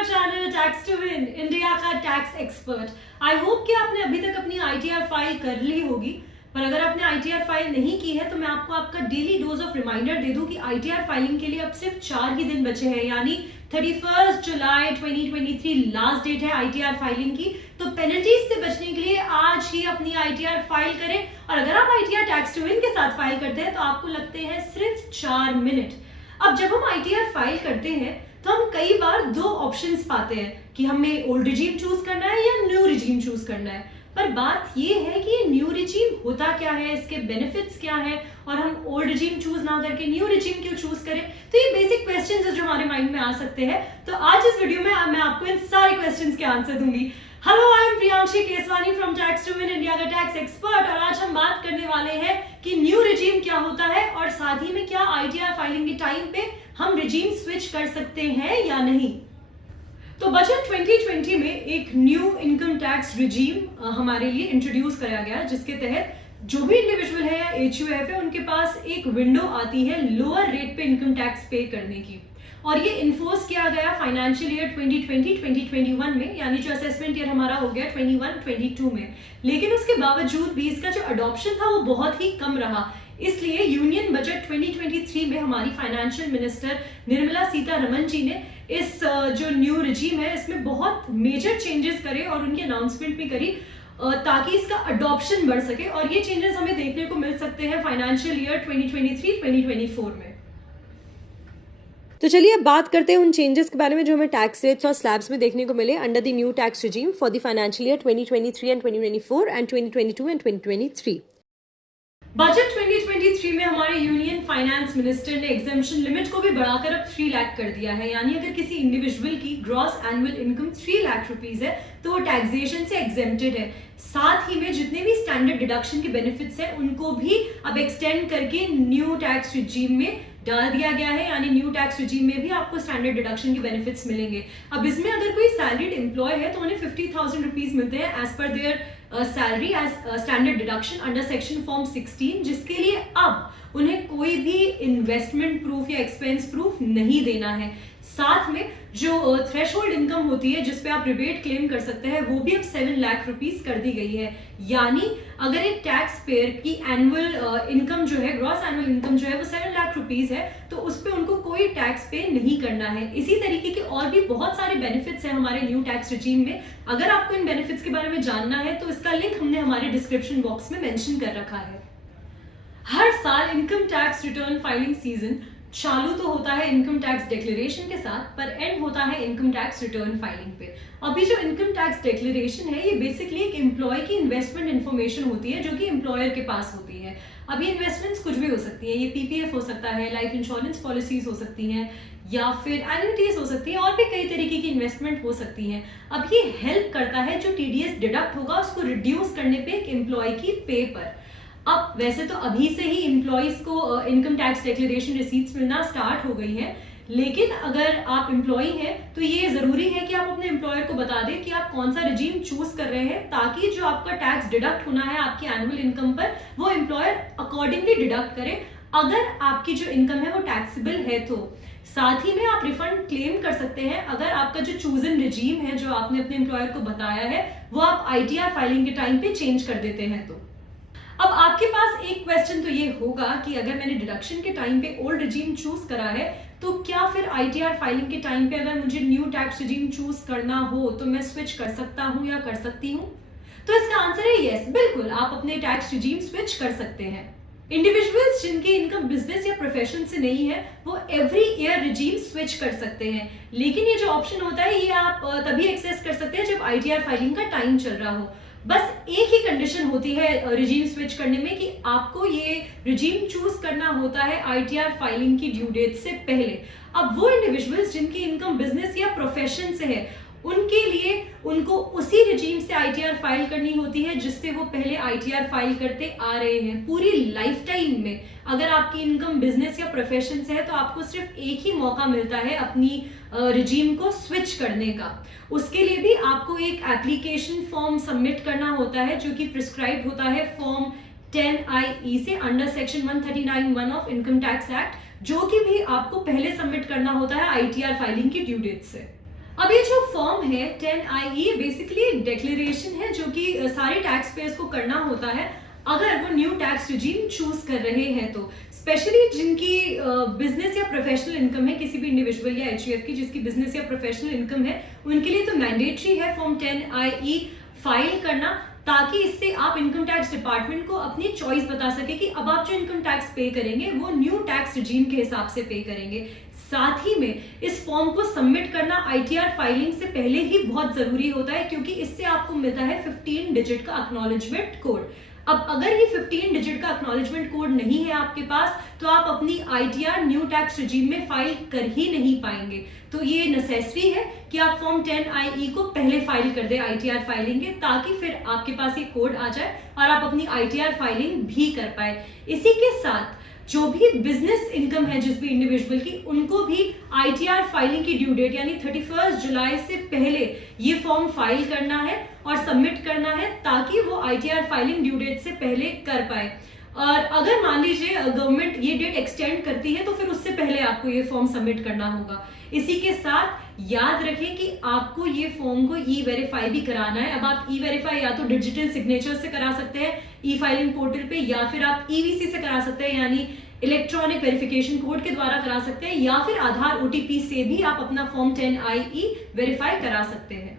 Our channel tax to win, India का tax expert. I hope कि आपने अभी तक अपनी आईटीआर फाइल कर ली होगी, पर अगर आपने आईटीआर फाइल नहीं की है तो मैं आपको आपका डेली डोज ऑफ रिमाइंडर दे दूं कि आईटीआर फाइलिंग के लिए अब सिर्फ 4 ही दिन बचे हैं, यानी 31 जुलाई 2023 लास्ट डेट है आईटीआर फाइलिंग की। तो पेनल्टीज से बचने के लिए आज ही अपनी आईटीआर फाइल करें। और अगर आप आईटीआर टैक्स टू विन के साथ फाइल करते हैं तो आपको लगते हैं सिर्फ 4 मिनट। अब जब हम आईटीआर फाइल करते हैं तो हम कई बार दो ऑप्शंस पाते हैं कि हमें ओल्ड रिजीम चूज करना है या न्यू रिजीम चूज करना है। पर बात ये है कि ये न्यू रिजीम होता क्या है, इसके बेनिफिट्स क्या है, और हम ओल्ड रिजीम चूज ना करके न्यू रिजीम क्यों चूज करें। तो ये बेसिक क्वेश्चंस है जो हमारे माइंड में आ सकते हैं। तो आज इस वीडियो में मैं आपको इन सारे क्वेश्चंस के आंसर दूंगी। Hello, I am Priyanshi Keswani from tax to win, India का टैक्स एक्सपर्ट। और आज हम बात करने वाले हैं कि न्यू रिजीम क्या होता है और साथ ही में क्या आईटीआर फाइलिंग के टाइम पे हम रिजीम स्विच कर सकते हैं या नहीं। तो बजट 2020 में एक न्यू इनकम टैक्स रिजीम हमारे लिए इंट्रोड्यूस कराया गया, जिसके तहत जो भी इंडिविजुअल है या एचयूएफ है उनके पास एक विंडो आती है लोअर रेट पे इनकम टैक्स पे करने की। और ये इन्फोर्स किया गया फाइनेंशियल ईयर 2020-2021 में, यानी जो असेसमेंट ईयर हमारा हो गया 21-22 में। लेकिन उसके बावजूद भी इसका जो अडॉप्शन था वो बहुत ही कम रहा। इसलिए यूनियन बजट 2023 में हमारी फाइनेंशियल मिनिस्टर निर्मला सीतारमण जी ने इस जो न्यू रिजीम है इसमें बहुत मेजर चेंजेस करे और उनकी अनाउंसमेंट भी करी ताकि इसका अडॉप्शन बढ़ सके। और ये चेंजेस हमें देखने को मिल सकते हैं फाइनेंशियल ईयर 2023-2024 में। तो चलिए अब बात करते हैं उन चेंजेस के बारे में जो हमें टैक्स रेट्स और स्लैब्स में देखने को मिले under the new tax regime for the financial year 2023 and 2024 and 2022 and 2023। Budget 2023 में हमारे यूनियन फाइनेंस मिनिस्टर ने एग्जेम्पशन लिमिट को भी बढ़ाकर अब 3 लाख कर दिया है। यानी अगर किसी इंडिविजुअल की gross annual income 3 lakh rupees है तो वो टैक्सेशन से एग्जेम्प्टेड है। साथ ही में जितने भी स्टैंडर्ड डिडक्शन के बेनिफिट्स हैं उनको भी अब एक्सटेंड करके न्यू टैक्स रिजीम में डाल दिया गया है। यानी न्यू टैक्स रिजीम में भी आपको स्टैंडर्ड डिडक्शन के बेनिफिट्स मिलेंगे। अब इसमें अगर कोई सैलरीड एम्प्लॉय है तो उन्हें 50,000 रुपीज मिलते हैं एज पर their salary as standard deduction under section form 16, जिसके लिए अब उन्हें कोई भी इन्वेस्टमेंट प्रूफ या एक्सपेंस प्रूफ नहीं देना है। साथ में जो थ्रेशोल्ड इनकम होती है जिसपे आप रिबेट क्लेम कर सकते हैं वो भी अब 7 लाख रुपीस कर दी गई है। यानी अगर एक टैक्स पेयर की एनुअल इनकम जो है, ग्रॉस एनुअल इनकम जो है वो 7 लाख रुपीस है तो उस पर उनको कोई टैक्स पे नहीं करना है। इसी तरीके के और भी बहुत सारे बेनिफिट्स हैं हमारे न्यू टैक्स रिजीम में। अगर आपको इन बेनिफिट्स के बारे में जानना है तो इसका लिंक हमने हमारे डिस्क्रिप्शन बॉक्स में मेंशन कर रखा है। हर साल income tax return filing season चालू तो होता है इनकम टैक्स डिक्लेरेशन के साथ, पर एंड होता है इनकम टैक्स रिटर्न फाइलिंग पे। अभी जो इनकम टैक्स डिक्लेरेशन है ये बेसिकली एक एम्प्लॉय की इन्वेस्टमेंट इन्फॉर्मेशन होती है जो कि एम्प्लॉयर के पास होती है। अब ये इन्वेस्टमेंट्स कुछ भी हो सकती है, ये पीपीएफ हो सकता है, लाइफ इंश्योरेंस पॉलिसीज हो सकती हैं, या फिर एन्युइटीज हो सकती है, और भी कई तरीके की इन्वेस्टमेंट हो सकती हैं। अब ये हेल्प करता है जो टीडीएस डिडक्ट होगा उसको रिड्यूस करने पे एक एम्प्लॉय की पे पर। अब वैसे तो अभी से ही एम्प्लॉइज को इनकम टैक्स डिक्लेरेशन रिसीट्स मिलना स्टार्ट हो गई हैं, लेकिन अगर आप एम्प्लॉय हैं तो ये जरूरी है कि आप अपने एम्प्लॉयर को बता दें कि आप कौन सा रिजीम चूज कर रहे हैं, ताकि जो आपका टैक्स डिडक्ट होना है आपकी एनुअल इनकम पर वो एम्प्लॉयर अकॉर्डिंगली डिडक्ट करे, अगर आपकी जो इनकम है वो टैक्सेबल है तो। साथ ही में आप रिफंड क्लेम कर सकते हैं अगर आपका जो चूजन रिजीम है जो आपने अपने एम्प्लॉयर को बताया है वो आप आईटीआर फाइलिंग के टाइम पे चेंज कर देते हैं तो। अब आपके पास एक क्वेश्चन तो ये होगा कि अगर मैंने डिडक्शन के टाइम पे ओल्ड रिजीम चूज करा है तो क्या फिर आईटीआर फाइलिंग के टाइम पे अगर मुझे न्यू टैक्स रिजीम चूज करना हो तो मैं स्विच कर सकता हूं या कर सकती हूं। तो इसका आंसर है यस, बिल्कुल आप अपने टैक्स रिजीम स्विच कर सकते हैं। इंडिविजुअल्स जिनकी इनकम बिजनेस या प्रोफेशन से नहीं है वो एवरी ईयर रिजीम स्विच कर सकते हैं, लेकिन ये जो ऑप्शन होता है ये आप तभी एक्सेस कर सकते हैं जब आईटीआर फाइलिंग का टाइम चल रहा हो। बस एक ही कंडीशन होती है रिजीम स्विच करने में कि आपको ये रिजीम चूज करना होता है आईटीआर फाइलिंग की ड्यू डेट से पहले। अब वो इंडिविजुअल्स जिनकी इनकम बिजनेस या प्रोफेशन से है उनके लिए उनको उसी रिजीम से आईटीआर फाइल करनी होती है जिससे वो पहले आईटीआर फाइल करते आ रहे हैं पूरी लाइफ टाइम में। अगर आपकी इनकम बिजनेस या प्रोफेशन से है तो आपको सिर्फ एक ही मौका मिलता है अपनी रिजीम को स्विच करने का। उसके लिए भी आपको एक एप्लीकेशन फॉर्म सबमिट करना होता है जो कि प्रिस्क्राइब होता है फॉर्म 10IE से under section 139(1) of income tax act, जो कि भी आपको पहले सबमिट करना होता है आईटीआर फाइलिंग की ड्यू डेट से। अब ये जो फॉर्म है 10IE बेसिकली डिक्लेरेशन है जो कि सारे टैक्स पेयर्स को करना होता है अगर वो न्यू टैक्स रिजीम चूज कर रहे हैं तो स्पेशली जिनकी बिजनेस या प्रोफेशनल इनकम है, किसी भी इंडिविजुअल या एचयूएफ की जिसकी बिजनेस या प्रोफेशनल इनकम है, उनके लिए तो मैंडेटरी है फॉर्म 10IE फाइल करना, ताकि इससे आप इनकम टैक्स डिपार्टमेंट को अपनी चॉइस बता सके कि अब आप जो इनकम टैक्स पे करेंगे वो न्यू टैक्स रिजीम के हिसाब से पे करेंगे। साथ ही में इस फॉर्म को सबमिट करना ITR फाइलिंग से पहले ही बहुत जरूरी होता है, क्योंकि इससे आपको मिलता है 15 डिजिट का एक्नॉलेजमेंट कोड। अब अगर ये 15 डिजिट का एक्नॉलेजमेंट कोड नहीं है आपके पास तो आप अपनी ITR न्यू टैक्स रिजीम में फाइल कर ही नहीं पाएंगे। तो ये नेसेसरी है कि आप फॉर्म 10IE को पहले फाइल कर दे ITR फाइलिंग के, ताकि फिर आपके पास ये कोड आ जाए और आप अपनी ITR फाइलिंग भी कर पाए। इसी के साथ जो भी बिजनेस इनकम है जिस भी इंडिविजुअल की, उनको भी ITR फाइलिंग की ड्यू डेट यानी 31 जुलाई से पहले ये फॉर्म फाइल करना है और सबमिट करना है, ताकि वो ITR फाइलिंग ड्यू डेट से पहले कर पाए। और अगर मान लीजिए गवर्नमेंट ये डेट एक्सटेंड करती है तो फिर उससे पहले आपको ये फॉर्म सबमिट करना होगा। इसी के साथ याद रखें कि आपको ये फॉर्म को E-वेरीफाई भी कराना है। अब आप E-वेरीफाई या तो डिजिटल सिग्नेचर से करा सकते हैं E-फाइलिंग पोर्टल पे, या फिर आप EVC से करा सकते हैं यानी इलेक्ट्रॉनिक वेरिफिकेशन कोड के द्वारा करा सकते हैं, या फिर आधार OTP से भी आप अपना फॉर्म 10IE वेरीफाई करा सकते हैं।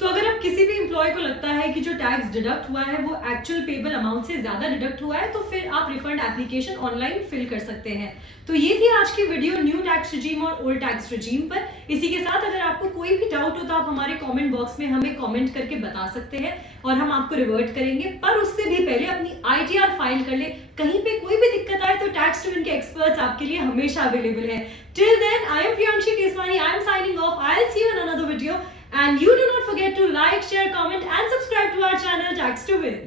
तो अगर आप किसी भी एम्प्लॉय को लगता है कि जो टैक्स डिडक्ट हुआ है वो एक्चुअल पेबल अमाउंट से ज्यादा डिडक्ट हुआ है, तो फिर आप रिफंड एप्लीकेशन ऑनलाइन फिल कर सकते हैं। तो ये थी आज की वीडियो न्यू टैक्स रिजीम और ओल्ड टैक्स रिजीम पर। इसी के साथ अगर आपको कोई भी डाउट हो तो आप हमारे कमेंट बॉक्स में हमें कमेंट करके बता सकते हैं और हम आपको रिवर्ट करेंगे, पर उससे भी पहले अपनी ITR फाइल कर ले। कहीं पे कोई भी दिक्कत आए तो टैक्स टू विन के एक्सपर्ट्स आपके लिए हमेशा अवेलेबल है। Till then I am Priyanshi Keswani, I am signing off. I will see you in another video. And you do not forget to like, share, comment and subscribe to our channel Tax to Win.